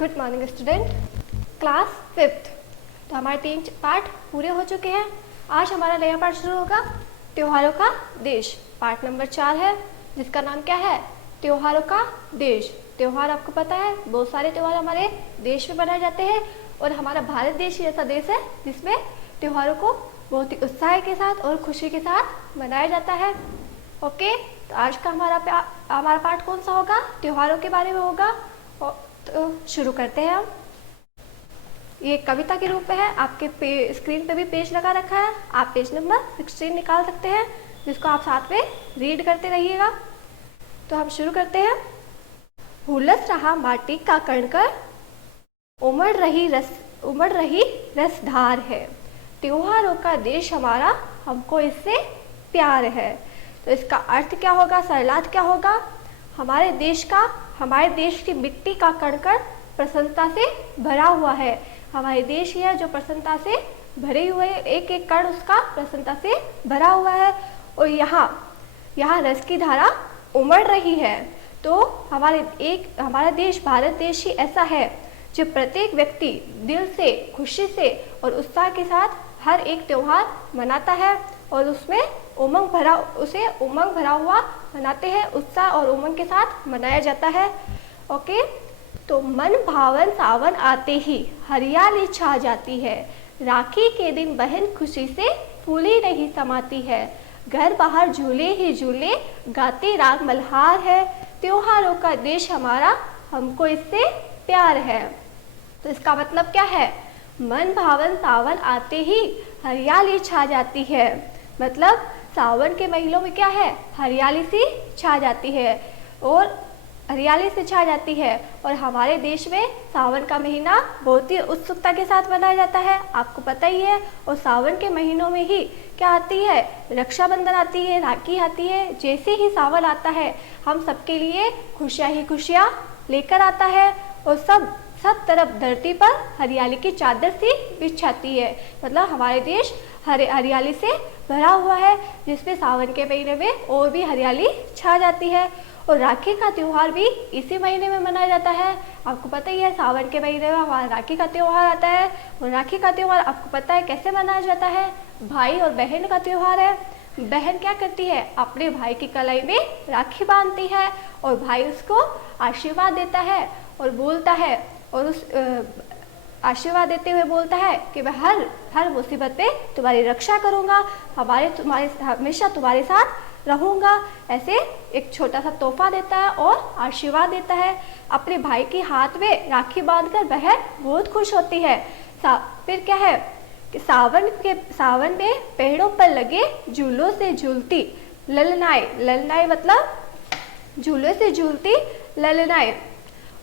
Good morning student, class 5th। तो हमारे 3 part पूरे हो चुके हैं। आज हमारा नया पार्ट शुरू होगा, त्योहारों का देश। पार्ट नंबर 4 है, जिसका नाम क्या है? त्योहारों का देश। त्योहार आपको पता है, बहुत सारे त्योहार हमारे देश में मनाए जाते हैं और हमारा भारत देश ही ऐसा देश है जिसमें त्योहारों को बहुत ही उत्साह के साथ और खुशी के साथ मनाया जाता है। ओके, तो आज का हमारा पार्ट कौन सा होगा? त्योहारों के बारे में होगा। तो शुरू करते हैं हम। ये कविता के रूप में है, आपके स्क्रीन पे भी पेज लगा रखा है। आप पेज नंबर 16 निकाल सकते हैं, जिसको आप साथ में रीड करते रहिएगा। तो हम शुरू करते हैं। हुलस रहा माटी का कणकर, उमड़ रही रसधार है। त्योहारों का देश हमारा, हमको इससे प्यार है। तो इसका अर्थ क्या होगा, सरलार्थ क्या होगा? हमारे देश की मिट्टी का कणकण प्रसन्नता से भरा हुआ है। हमारे देश ही है जो प्रसन्नता से भरे हुए, एक एक कण उसका प्रसन्नता से भरा हुआ है। और यहाँ रस की धारा उमड़ रही है। तो हमारा देश, भारत देश ही ऐसा है जो प्रत्येक व्यक्ति दिल से, खुशी से और उत्साह के साथ हर एक त्योहार मनाता है और उसे उमंग भरा हुआ मनाते हैं। उत्साह और उमंग के साथ मनाया जाता है। ओके, तो मन भावन सावन आते ही हरियाली छा जाती है। राखी के दिन बहन खुशी से फूली नहीं समाती है। घर बाहर झूले ही झूले, गाते राग मल्हार है। त्योहारों का देश हमारा, हमको इससे प्यार है। तो इसका मतलब क्या है? मन भावन सावन आते ही हरियाली छा जाती है। मतलब सावन के महीनों में क्या है? हरियाली सी छा जाती है और हमारे देश में सावन का महीना बहुत ही उत्सुकता के साथ मनाया जाता है, आपको पता ही है। और सावन के महीनों में ही क्या आती है? रक्षाबंधन आती है, राखी आती है। जैसे ही सावन आता है, हम सबके लिए खुशियाँ ही खुशियाँ लेकर आता है और सब तरफ धरती पर हरियाली की चादर सी बिछाती है। मतलब हमारे देश हरियाली से भरा हुआ है, जिसमें सावन के महीने में और भी हरियाली छा जाती है। और राखी का त्योहार भी इसी महीने में मनाया जाता है, आपको पता ही है। सावन के महीने में हमारा राखी का त्योहार आता है और राखी का त्योहार आपको पता है कैसे मनाया जाता है? भाई और बहन का त्योहार है। बहन क्या करती है? अपने भाई की कलाई में राखी बांधती है और भाई उसको आशीर्वाद देता है और बोलता है, और उस आशीर्वाद देते हुए बोलता है कि मैं हर मुसीबत पे तुम्हारी रक्षा करूँगा, हमेशा तुम्हारे साथ रहूँगा। ऐसे एक छोटा सा तोहफा देता है और आशीर्वाद देता है। अपने भाई के हाथ में राखी बांधकर बहन बहुत खुश होती है। फिर क्या है कि सावन में पेड़ों पर लगे झूलों से झूलती ललनाएं मतलब झूलों से झूलती ललनाएं।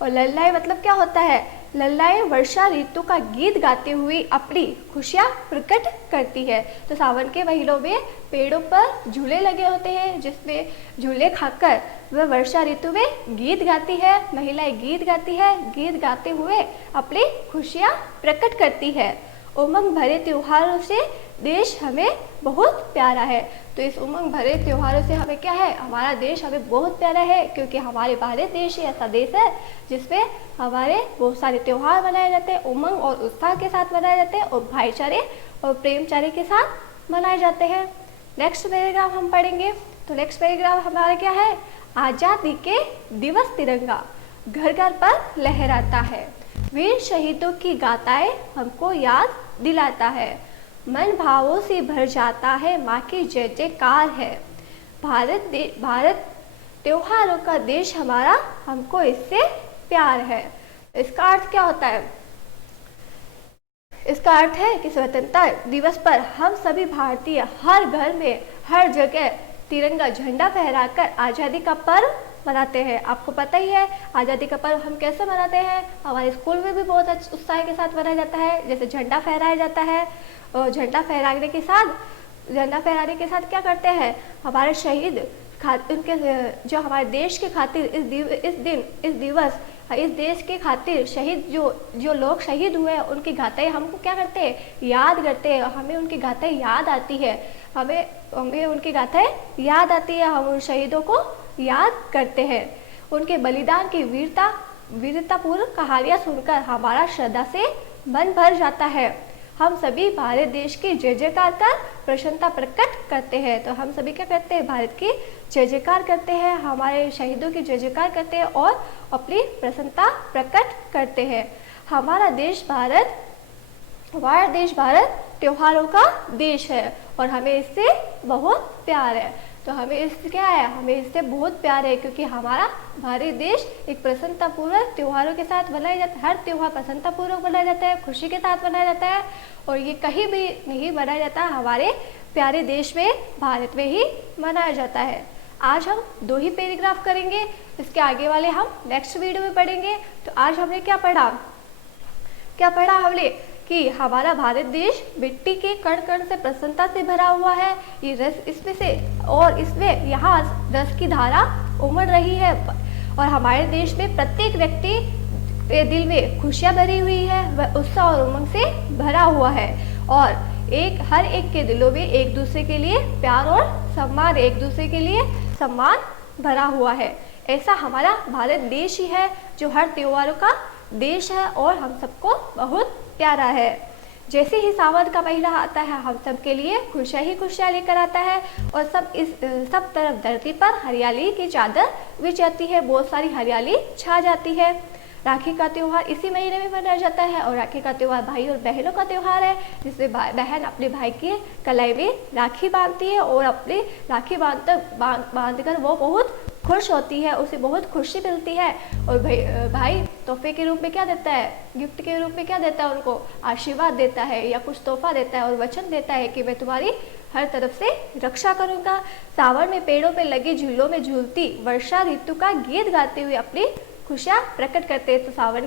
और ललनाएं मतलब क्या होता है? ललनाएं वर्षा ऋतु का गीत गाते हुए अपनी खुशियाँ प्रकट करती है। तो सावन के महीनों में पेड़ों पर झूले लगे होते हैं, जिसमें झूले खाकर वह वर्षा ऋतु में गीत गाती है। महिलाएं गीत गाती है, गीत गाते हुए अपनी खुशियाँ प्रकट करती है। उमंग भरे त्योहारों से देश हमें बहुत प्यारा है। तो इस उमंग भरे त्योहारों से हमें क्या है? हमारा देश हमें बहुत प्यारा है, क्योंकि हमारे भारत देश ही ऐसा देश है जिसमें हमारे बहुत सारे त्योहार मनाए जाते हैं, उमंग और उत्साह के साथ मनाए जाते हैं और भाईचारे और प्रेमचारे के साथ मनाए जाते हैं। नेक्स्ट पैराग्राफ हम पढ़ेंगे। तो नेक्स्ट पैराग्राफ हमारा क्या है? आज़ादी के दिवस तिरंगा घर घर पर लहराता है। वीर शहीदों की गाथाएं हमको याद दिलाता है। मन भावों से भर जाता है, माँ की जय जयकार है। भारत त्योहारों का देश हमारा, हमको इससे प्यार है। इसका अर्थ क्या होता है? इसका अर्थ है कि स्वतंत्रता दिवस पर हम सभी भारतीय हर घर में, हर जगह तिरंगा झंडा फहराकर आज़ादी का पर्व मनाते हैं। आपको पता ही है आज़ादी का पर्व हम कैसे मनाते हैं। हमारे स्कूल में भी बहुत उत्साह के साथ मनाया जाता है। जैसे झंडा फहराया जाता है और झंडा फहराने के साथ क्या करते हैं? हमारे शहीद जो हमारे देश के खातिर इस देश के खातिर शहीद जो लोग शहीद हुए, उनकी गाथाएं हमको क्या करते हैं? याद करते हैं। हमें उनकी गाथाएं याद आती है, हमें उनकी गाथाएं याद आती है। हम उन शहीदों को याद करते हैं। उनके बलिदान की वीरता वीरतापूर्ण कहानियाँ सुनकर हमारा श्रद्धा से मन भर जाता है। हम सभी भारत देश की जय जयकार कर प्रसन्नता प्रकट करते हैं। तो हम सभी क्या करते हैं, भारत की जय जयकार करते हैं, हमारे शहीदों की जय जयकार करते हैं और अपनी प्रसन्नता प्रकट करते हैं। हमारा देश भारत त्योहारों का देश है और हमें इससे बहुत प्यार है। तो हमें इससे क्या है, हमें इससे बहुत प्यार है, क्योंकि हमारा भारत देश एक प्रसन्नतापूर्वक त्योहारों के साथ मनाया जाता है। हर त्योहार प्रसन्नतापूर्वक मनाया जाता है, खुशी के साथ मनाया जाता है और ये कहीं भी नहीं मनाया जाता, हमारे प्यारे देश में, भारत में ही मनाया जाता है। आज हम 2 ही पैराग्राफ करेंगे, इसके आगे वाले हम नेक्स्ट वीडियो में पढ़ेंगे। तो आज हमने क्या पढ़ा हमने कि हमारा भारत देश मिट्टी के कण कण से प्रसन्नता से भरा हुआ है। ये रस इसमें से और इसमें यहाँ रस की धारा उमड़ रही है और हमारे देश में प्रत्येक व्यक्ति के दिल में खुशियाँ भरी हुई है, वह उत्साह और उमंग से भरा हुआ है और हर एक के दिलों में एक दूसरे के लिए प्यार और सम्मान, एक दूसरे के लिए सम्मान भरा हुआ है। ऐसा हमारा भारत देश ही है जो हर त्योहारों का देश है और हम सबको बहुत प्यारा है। जैसे ही सावन का महीना आता है, हम सब के लिए खुशियाँ ही खुशियाँ लेकर आता है और सब तरफ धरती पर हरियाली की चादर बिछ जाती है, बहुत सारी हरियाली छा जाती है। राखी का त्यौहार इसी महीने में मनाया जाता है और राखी का त्यौहार भाई और बहनों का त्यौहार है, जिसमें बहन अपने भाई की कलाई में राखी बांधती है और अपनी राखी बांधकर वो बहुत खुश होती है, उसे बहुत खुशी मिलती है और भाई तोहफे के रूप में क्या देता है, गिफ्ट के रूप में क्या देता है, उनको आशीर्वाद देता है या कुछ तोहफा देता है और वचन देता है कि मैं तुम्हारी हर तरफ से रक्षा करूँगा। सावन में पेड़ों पे लगे झूलों में झूलती वर्षा ऋतु का गीत गाते हुए अपनी खुशियाँ प्रकट करते हैं। तो सावन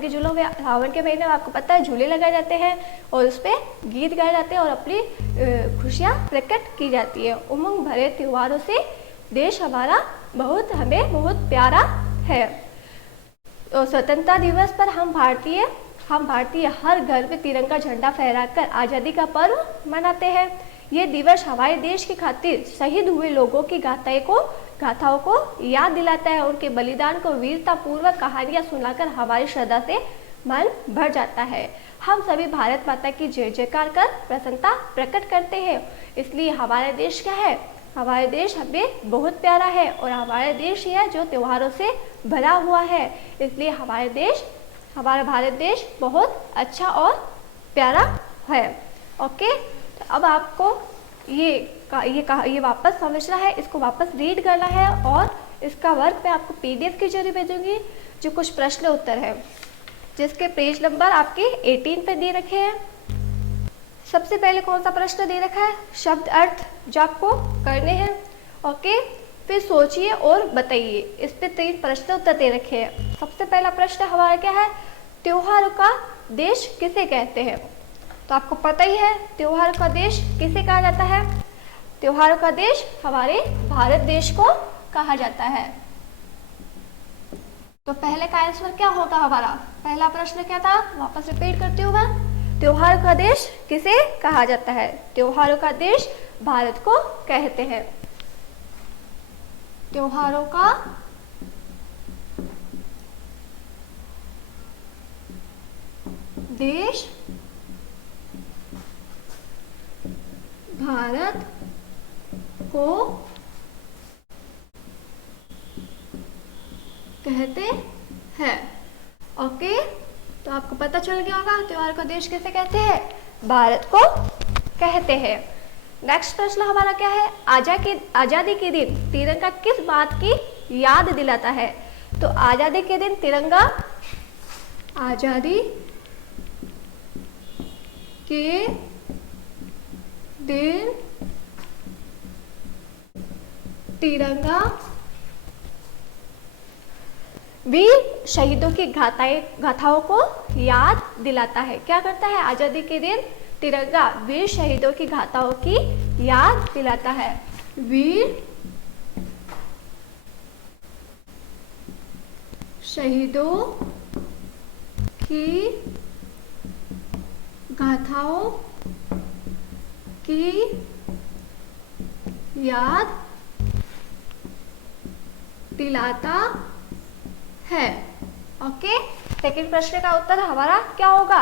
के महीने में आपको पता है झूले लगाए जाते हैं और उस पर गीत गाए जाते हैं और अपनी खुशियाँ प्रकट की जाती है। उमंग भरे त्योहारों से देश हमारा हमें बहुत प्यारा है। तो स्वतंत्रता दिवस पर हम भारतीय हर घर में तिरंगा झंडा फहराकर आज़ादी का पर्व मनाते हैं। ये दिवस हमारे देश की खातिर शहीद हुए लोगों की गाथाओं को याद दिलाता है, उनके बलिदान को वीरतापूर्वक कहानियाँ सुनाकर हमारी श्रद्धा से मन भर जाता है। हम सभी भारत माता की जय जयकार कर प्रसन्नता प्रकट करते हैं। इसलिए हमारा देश क्या है, हमारा देश हमें बहुत प्यारा है और हमारा देश ही है जो त्योहारों से भरा हुआ है। इसलिए हमारा भारत देश बहुत अच्छा और प्यारा है। ओके, तो अब आपको ये वापस समझना है, इसको वापस रीड करना है और इसका वर्क मैं आपको PDF के जरिए भेजूंगी, जो कुछ प्रश्न उत्तर है, जिसके पेज नंबर आपके 18 पे दे रखे हैं। सबसे पहले कौन सा प्रश्न दे रखा है, शब्द अर्थ जो आपको करने हैं। ओके, फिर सोचिए और बताइए। इस पे 3 प्रश्न उत्तर दे रखे हैं। सबसे पहला प्रश्न हमारा क्या है, त्योहारों का देश किसे कहते हैं। तो आपको पता ही है त्योहारों का देश किसे कहा जाता है। त्योहारों का देश हमारे भारत देश को कहा जाता है। तो पहले का आंसर क्या होगा हमारा, पहला प्रश्न क्या था, वापस रिपीट करती हूँ मैं। त्योहारों का देश किसे कहा जाता है। त्योहारों का देश भारत को कहते हैं। त्योहारों का देश भारत को कहते हैं। ओके, तो आपको पता चल गया होगा त्योहार का देश किसे कहते हैं, भारत को कहते हैं। नेक्स्ट प्रश्न हमारा क्या है, आजादी के दिन तिरंगा किस बात की याद दिलाता है। तो आजादी के दिन तिरंगा आजादी के दिन तिरंगा वीर शहीदों की गाथाओं को याद दिलाता है। क्या करता है, आजादी के दिन तिरंगा वीर शहीदों की गाथाओं की याद दिलाता है। वीर शहीदों की गाथाओं की याद दिलाता है। ओके, सेकंड प्रश्न का उत्तर हमारा क्या होगा?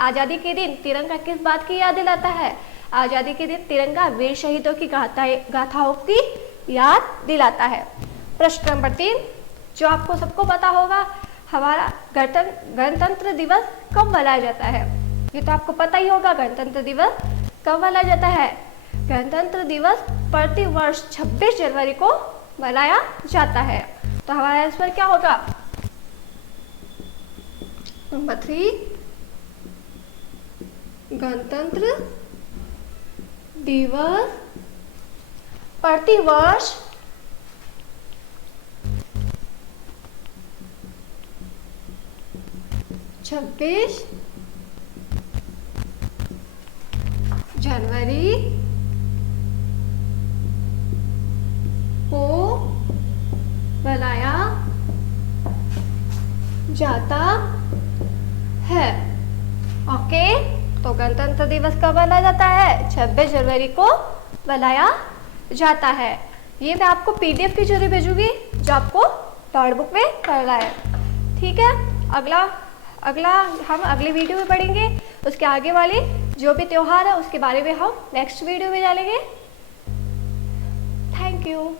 आजादी के दिन तिरंगा किस बात की याद दिलाता है? आजादी के दिन तिरंगा वीर शहीदों की गाथाओं की याद दिलाता है। प्रश्न नंबर 3 जो आपको सबको पता होगा, हमारा गणतंत्र दिवस कब मनाया जाता है? ये तो आपको पता ही होगा, गणतंत्र दिवस कब मनाया जाता है? गणतंत्र दिवस प्रति वर्ष 26 जनवरी को मनाया जाता है। तो हमारा आंसर क्या होगा? नंबर 3 गणतंत्र दिवस प्रति वर्ष 26 जनवरी को मनाया जाता है। ओके, तो गणतंत्र दिवस कब मनाया जाता है? 26 जनवरी को मनाया जाता है। ये मैं आपको PDF के जरिए भेजूंगी जो आपको नोटबुक में करना है। ठीक है, अगला हम अगली वीडियो में पढ़ेंगे। उसके आगे वाले जो भी त्योहार है उसके बारे में हम नेक्स्ट वीडियो में जानेंगे। Thank you.